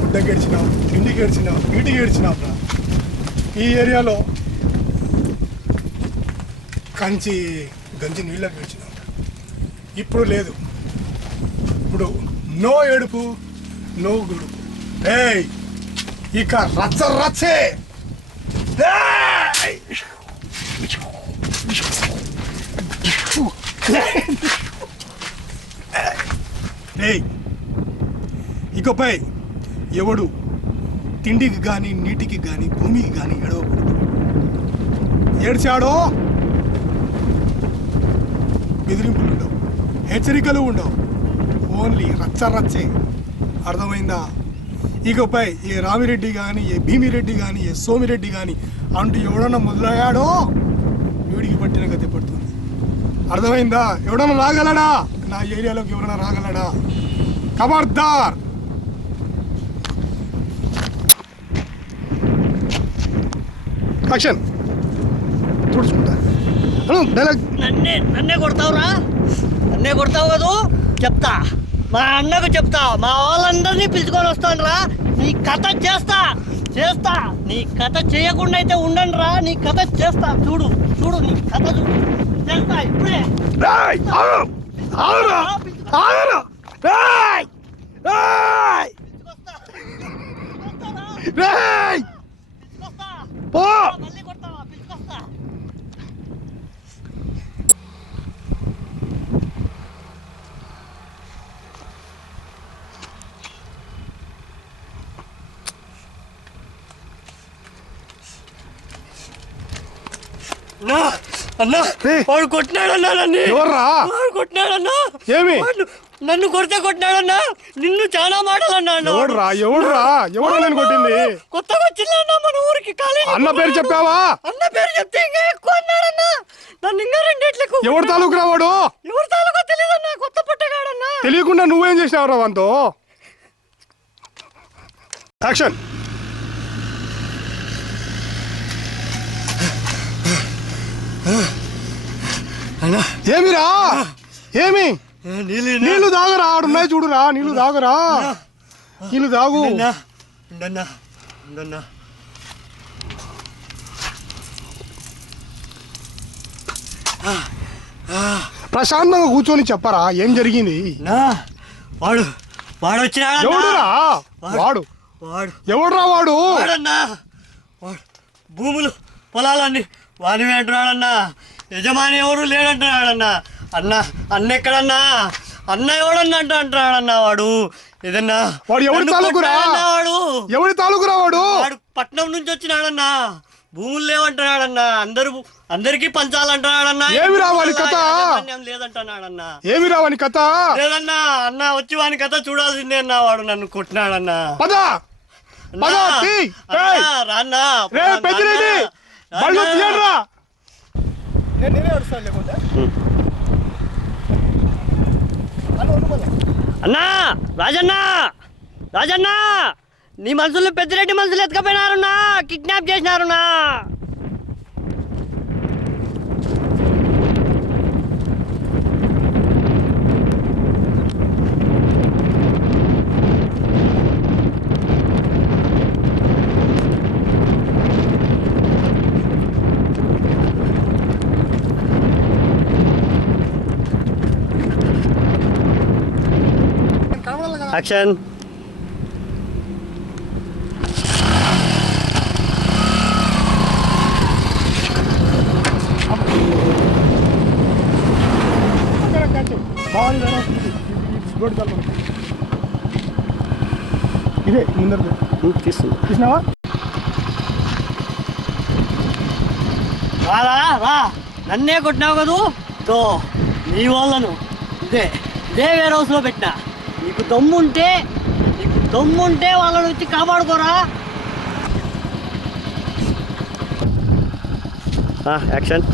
గుడ్డకి ఏడ్చినావు, తిండికి ఏడ్చినావు, వీటికి ఏడ్చినావు. ఈ ఏరియాలో గంజి నీళ్ళకి ఏడ్చినావు. ఇప్పుడు లేదు, ఇప్పుడు నో ఏడుపు, నో గుడుపు. ఇక రచ్చే. ఇకపై ఎవడు తిండికి కానీ, నీటికి కానీ, భూమికి కానీ ఏడవకూడదు. ఏడ్చాడో బెదిరింపులు ఉండవు, హెచ్చరికలు ఉండవు, ఓన్లీ రచ్చే. అర్థమైందా? ఇకపై ఏ రామిరెడ్డి కానీ, ఏ భీమిరెడ్డి కానీ, ఏ సోమిరెడ్డి కానీ అంటూ ఎవడన్నా మొదలయ్యాడో వీడికి పట్టిన గతి పడుతుంది. అర్థమైందా? ఎవడన్నా రాగలడా? నా ఏరియాలోకి ఎవడన్నా రాగలడా? ఖబర్దార్. యాక్షన్. చూడుకుంటా నన్నే కొడతావురా? నన్నే కొడతావు కదా? చెప్తా, మా అన్నకు చెప్తా, మా వాళ్ళందరినీ పిలుచుకొని వస్తాను రా. నీ కథ చేస్తా. నీ కథ చేయకుండా అయితే ఉండండి రా. నీ కథ చేస్తా. చూడు నీ కథ చూడు. చేస్తా ఇప్పుడే. మళ్ళీ కొడతావా? పిలుచుకొస్తా. అన్నా వాడు కొట్టినాడన్నా. ఏమి నన్ను కొట్టినాడన్నా. నిన్ను చాలా మాటలన్నా. ఎవరు నేను కొట్టింది? కొత్తగా వచ్చిందన్నా మన ఊరికి. అన్న పేరు చెప్పావా? అన్న పేరు చెప్తే ఇంకా ఎక్కువ అన్నాడన్నా. నన్ను ఇంకా రెండేట్లకు. ఎవరు తాలూకు రావాడు? ఎవరు తాలూకా తెలియదన్నా. కొత్త పుట్టగాడన్నా. తెలియకుండా నువ్వేం చేసినావు రా వంతో? యాక్షన్. ఏమిరా? ఏమి? నీళ్లు తాగరా? ఆడున్నాయి చూడురా. నీళ్లు తాగరా? నీళ్లు తాగు. ప్రశాంతంగా కూర్చొని చెప్పరా ఏం జరిగింది? వాడు వచ్చినా. ఎవడురా వాడు? ఎవడురా వాడు? భూములు పొలాలన్నీ వానివే అంటున్నాడన్నా. యజమాని ఎవరు లేడంటున్నాడన్నా. అన్న ఎక్కడన్నా? అన్న ఎవడన్నా అంటున్నాడన్నా. వాడు ఏదన్నా వాడు ఎవరి తాలూకురా? ఎవరి తాలూకురా వాడు? వాడు పట్నం నుంచి వచ్చినాడన్నా. భూములు లేవంటున్నాడన్నా. అందరికీ పంచాలంటున్నాడన్నా. ఏమి రావాలి కథ? లేదంటున్నాడన్నా. ఏమి రావని కథ? లేదన్నా. అన్న వచ్చి వాని కథ చూడాల్సిందే అన్నా. వాడు నన్ను కొట్టినాడన్నా. రాన్నా. అన్నా రాజన్నా నీ మనుషులు పెద్దిరెడ్డి మనుషులు ఎత్తుకపోయినారున్నా. కిడ్నాప్ చేసినారున్నా. యాక్షన్. ఇదే ముందర తీసినావా? రా. నన్నే కొట్టినావు కదూ. నీ వాళ్ళను ఇదే వేర్ హౌస్లో పెట్టినా. నీకు దమ్ముంటే వాళ్ళని వచ్చి కాపాడుకోరా. యాక్షన్.